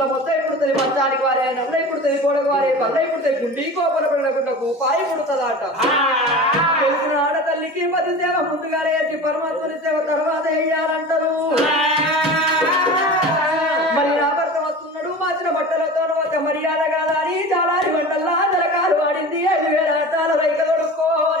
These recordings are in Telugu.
కుల మొత్తం పుడుతుంది మచ్చానికి వారే నల్లై పుడుతుంది గోడకు వారే పల్లై పుడుతుంది గుండి కోపల పెడకుంటకు పాయి పుడుతుందట. తెలిసిన ఆడతల్లికి పది సేవ ముందుగానే ఎత్తి పరమాత్మని సేవ తర్వాత వేయాలంటారు మరి నా భర్త వస్తున్నాడు మాసిన బట్టలతో మర్యాద కాదా అని చాలాని వంటల్లా జరకాలు వాడింది. ఐదు వేల రైతులు దొడుకోవాలి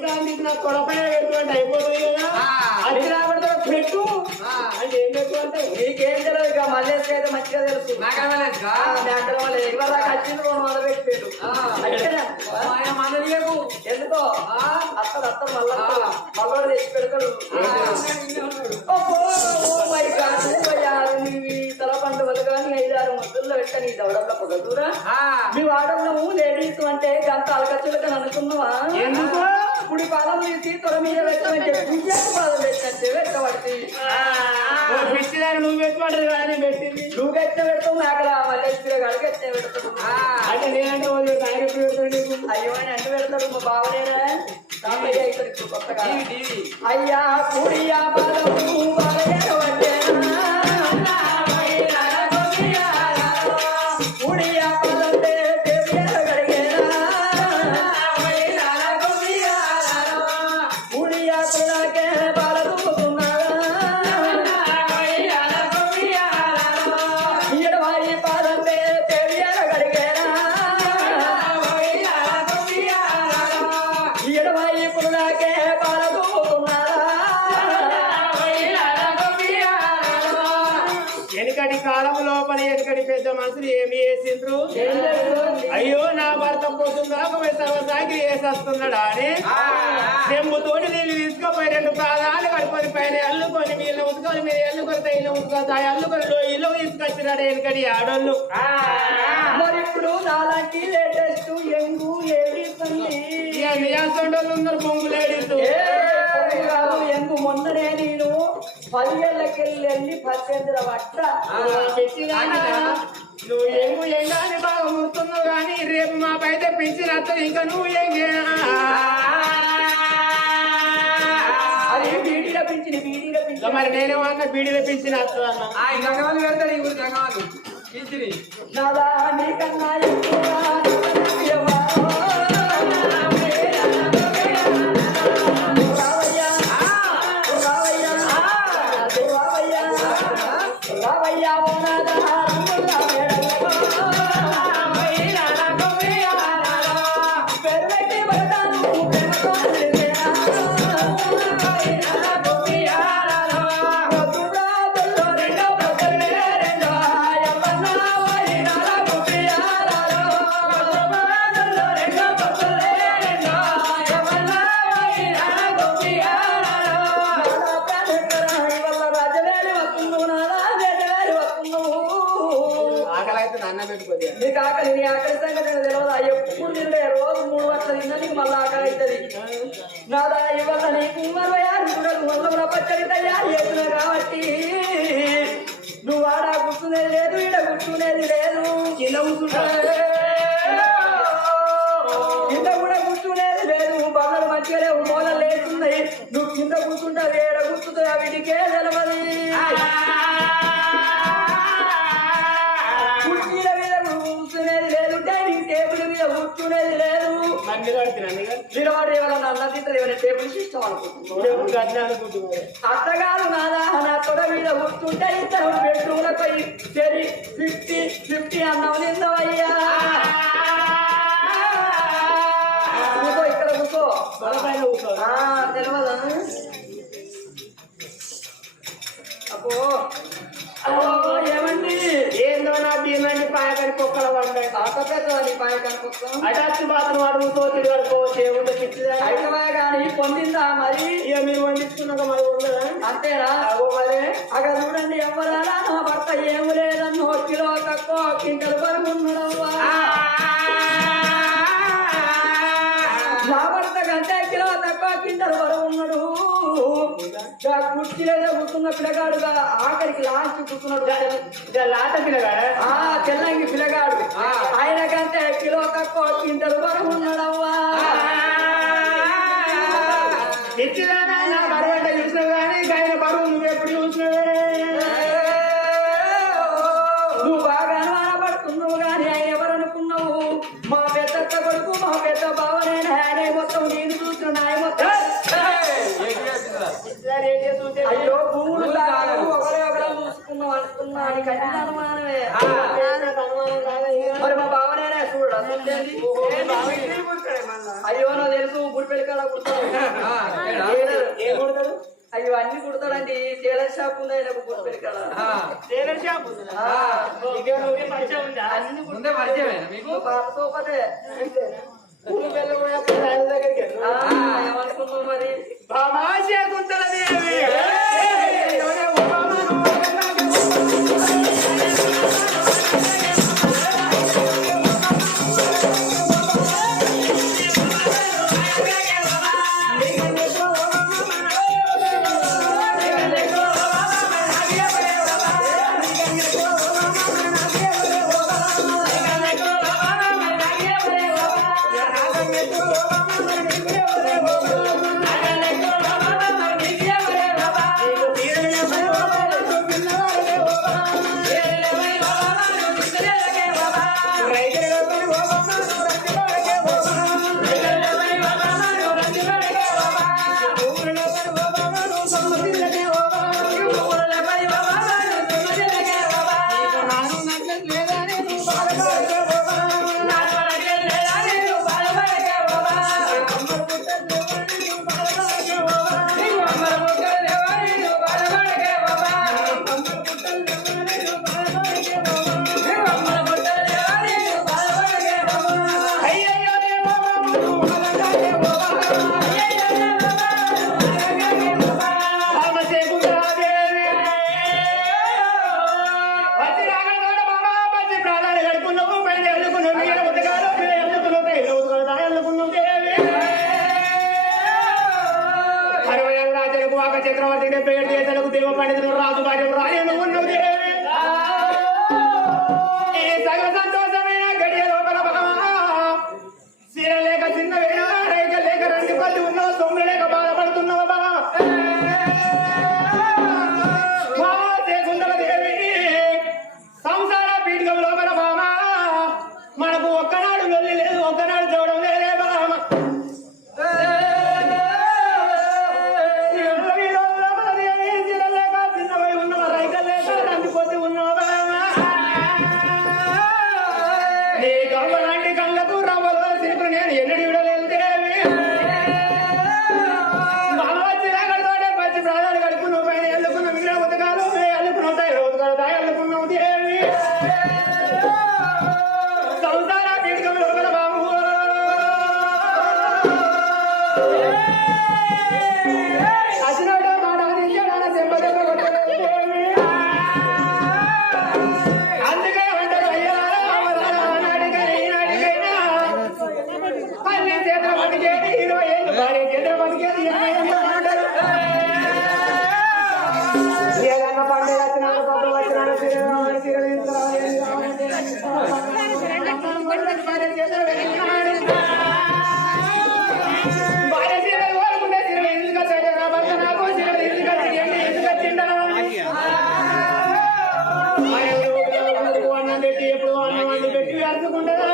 మరి నీ కుడి ప్రాంతి నా తొడపైన పెట్టుకుంటే అయిపోతుంది కదా? అది రాబడితే పెట్టు. అంటే ఏం పెట్టు అంటే నీకేం తెలియదు ఇక మళ్ళీ అయితే మంచిగా తెలుసు. డాక్టర్ వాళ్ళు ఇవాళ కచ్చింది రెండు వందలు పెట్టాడు ఎందుకో? అత్తడు అత్తడు మళ్ళా మళ్ళీ తెచ్చి పెడతాడు. తల పంట బతకాని ఐదారు ముద్దుల్లో పెట్ట నీ దవడంలో పొగదురా మీ వాడన్నాము లేడీస్ అంటే గంట అలకచ్చులకని అనుకున్నావా? ఎందుకు? కుడి పాదం తీసి తొడ మీద పెట్టమంటే విజయ పాదం పెట్టబడి పిచ్చిదాన్ని నువ్వు పెట్టుకుంటారు కానీ పెట్టింది. నువ్వు ఎట్ట పెడతావు నాకు మళ్ళీ గడికి ఎట్ట పెడతాడు అంటే నేనంటే వాళ్ళు ఆయన పెడతాడు అయ్యో అని అంటు పెడతాడు మా బావనేనా అయ్యా కుడియా పాదము బాలయ్యవట్టేనా? వేసేస్తున్నాడా అని చెంబుతోటి నీళ్ళు తీసుకుపోయి రెండు ప్రాణాలు కడుకొని పైన అల్లుకొని వీళ్ళు ఉతుకొని మీరు ఎల్లుకొని తైలు ఉతుకొని అల్లుకొని ఇల్లు తీసుకొచ్చినాడు వెనుకటి ఆడోళ్ళు. మరి ఇప్పుడు నాలాంటి లేటెస్ట్ ఎంగు ఏడి తల్లి? ఇక నియాసండోళ్ళు ఉన్నారు బొంగు లేడీస్. ఎంగు మొన్ననే నేను పదివేలకెళ్ళి వెళ్ళి పద్దెనిమిది పట్ట నువ్వు ఎంగు పెంచిన ఇంకా నువ్వు ఎంగేనా అది బీడీలో పింఛని బీడీలో ఇక పింఛని మరి నేనేమన్నా బీడీలో పెంచిన అత్తది అన్న నాదా అత్తగారు నాదా నా మీద కూర్చుంటే ఇద్దరు బెడ్రూమ్లపై సరి ఫిఫ్టీ ఫిఫ్టీ అన్నావు నిందవయ్యా. ఇక్కడ కూర్చో తెలియదా హఠాత్తు బాత్రూమ్ అడుగుతో తిరగడుకో దేవుడు అయితే కానీ పొందిందా మరి? ఇక మీరు వండిస్తున్నాక మరి ఉండదా? అంతేనా? మరి. అక్కడ చూడండి ఎవరా నా భర్త ఏమి లేదన్నో కిలో తక్కువ కింటలు పరుగు ఉండడవ్వా నా భర్త కంటే కిలో తక్కువ కింటలు పరుగు ఉన్నాడు. కుర్చీలో కూర్చున్న పిల్లగాడుగా ఆఖరికి లాస్ట్ కూర్చున్నాడు లాట పిల్లగాడు? ఆ తెల్లంగి పిల్లగాడు. ఆయన కంటే కిలో తక్కువ కింటలు బరువు ఉన్నాడవ్వా నువ్వు బాగా అనుమానపడుతున్నావు కానీ ఆయన ఎవరనుకున్నావు మా అయ్యో నాకు తెలుసు గుడి పెళ్ళికాడ కుడతాడు అయ్యో అన్ని కుడతాడండి టైలర్ షాప్ ఉంది ఆయనకు గుడి పెళ్ళికాడ టైలర్ షాప్ అన్ని ముందే పరిచయమే మీకు? సోపదే మరి? భామాశ గుంతలది என்னடி விட ఎప్పుడు అన్నం పెట్టి అర్థకుండదా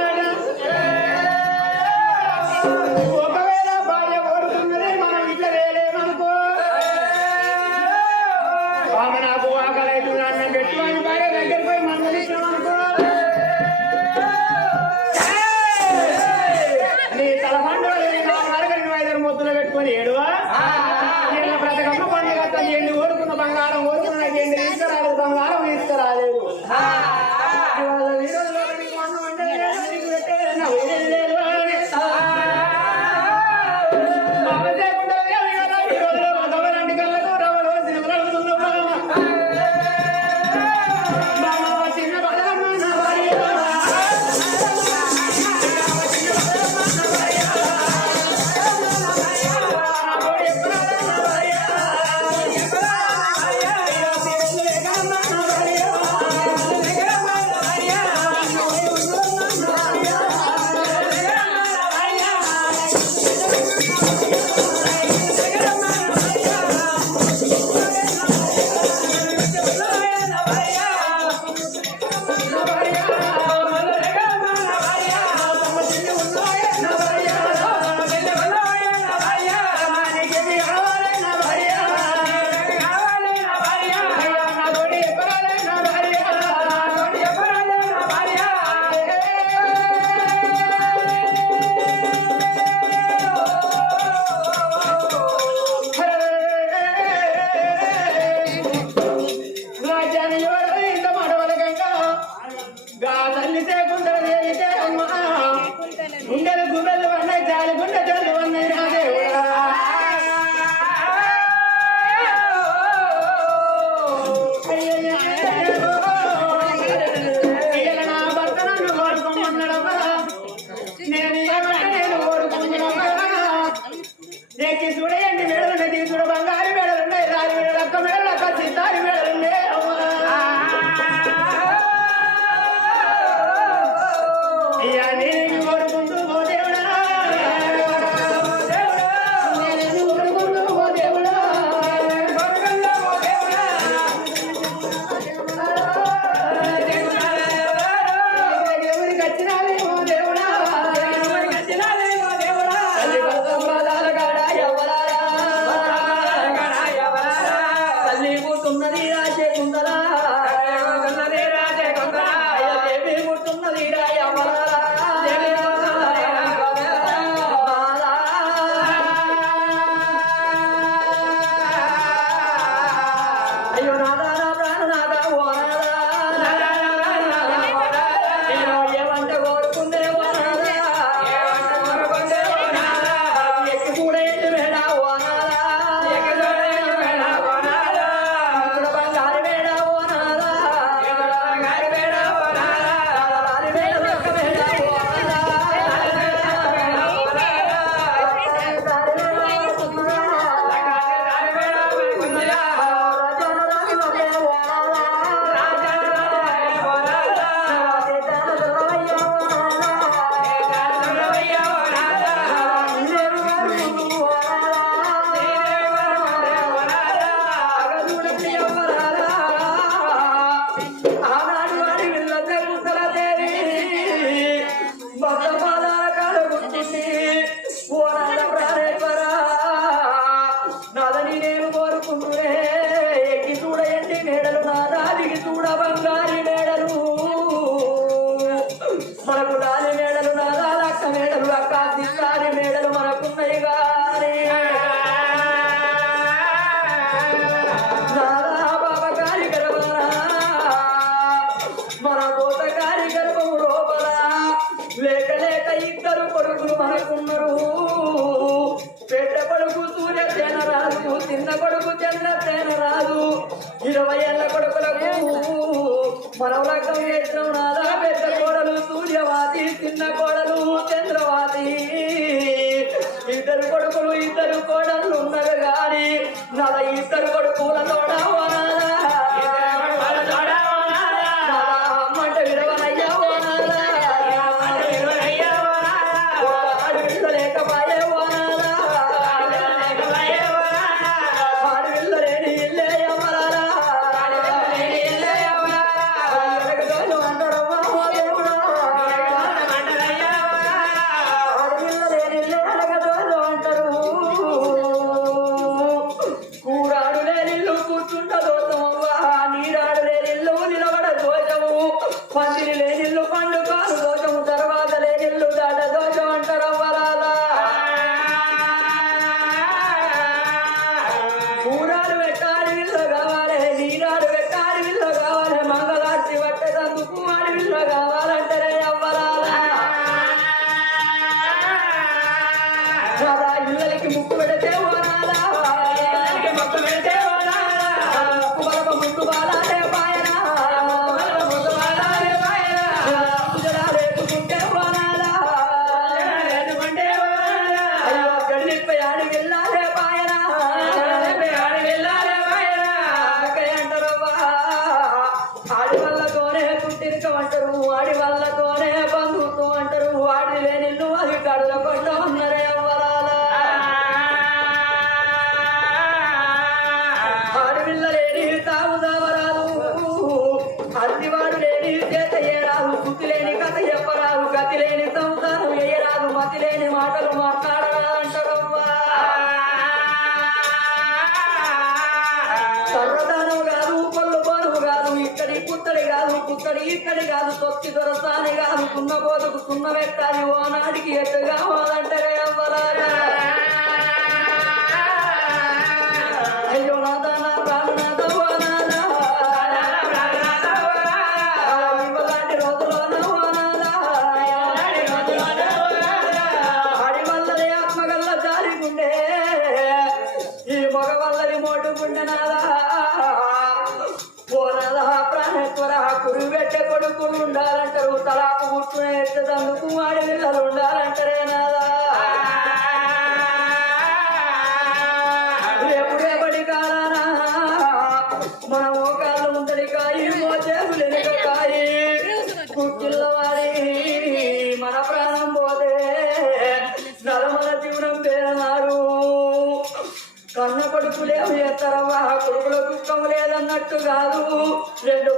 బతుకున్నవెట్టాలి ఓనాడికి ఎట్ట కావాలంటారే అమ్మలారా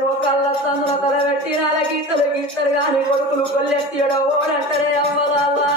మోకాళ్ళ తందుల తల పెట్టి గీతలు గీతలు కానీ కొడుకులు కొల్లెత్తియడో ఓడంటారే అమ్మదాల్లా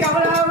赶快来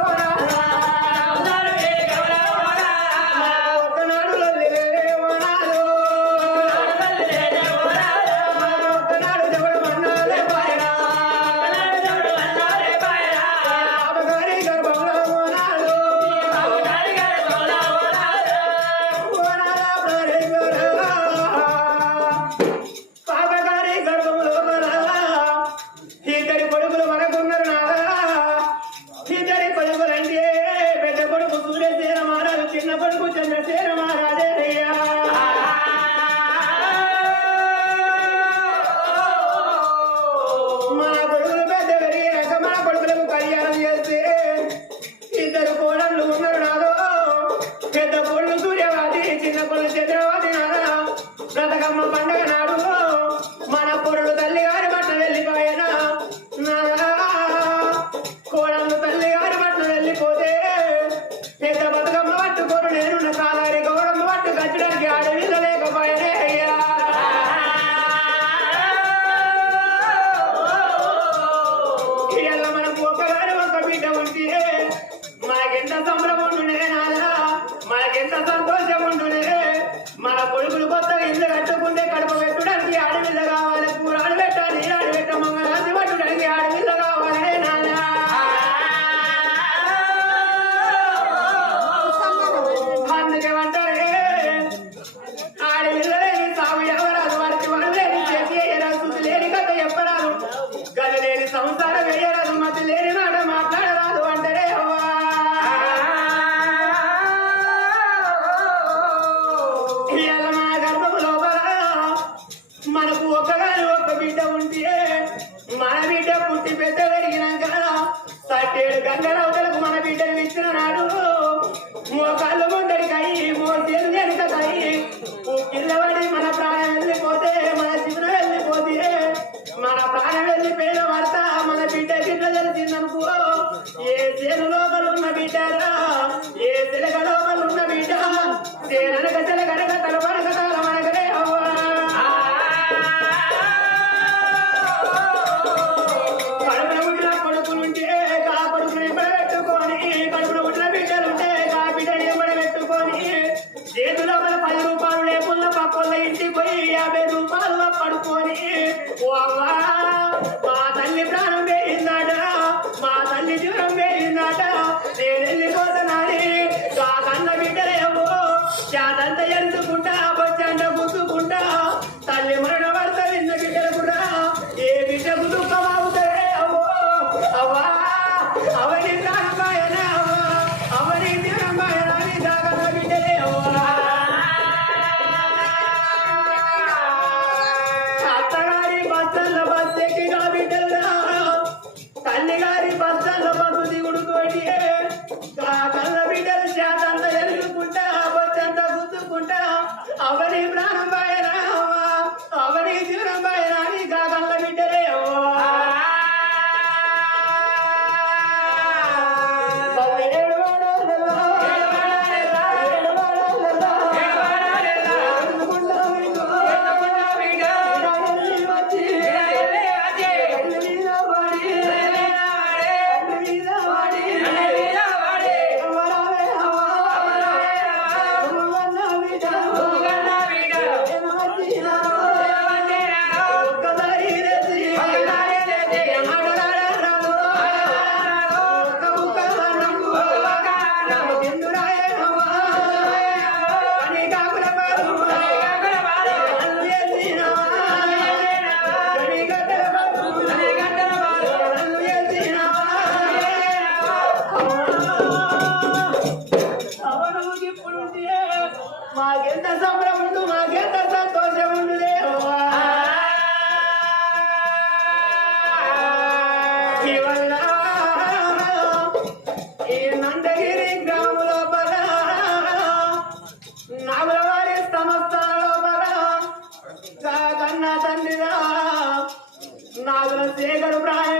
నాగుల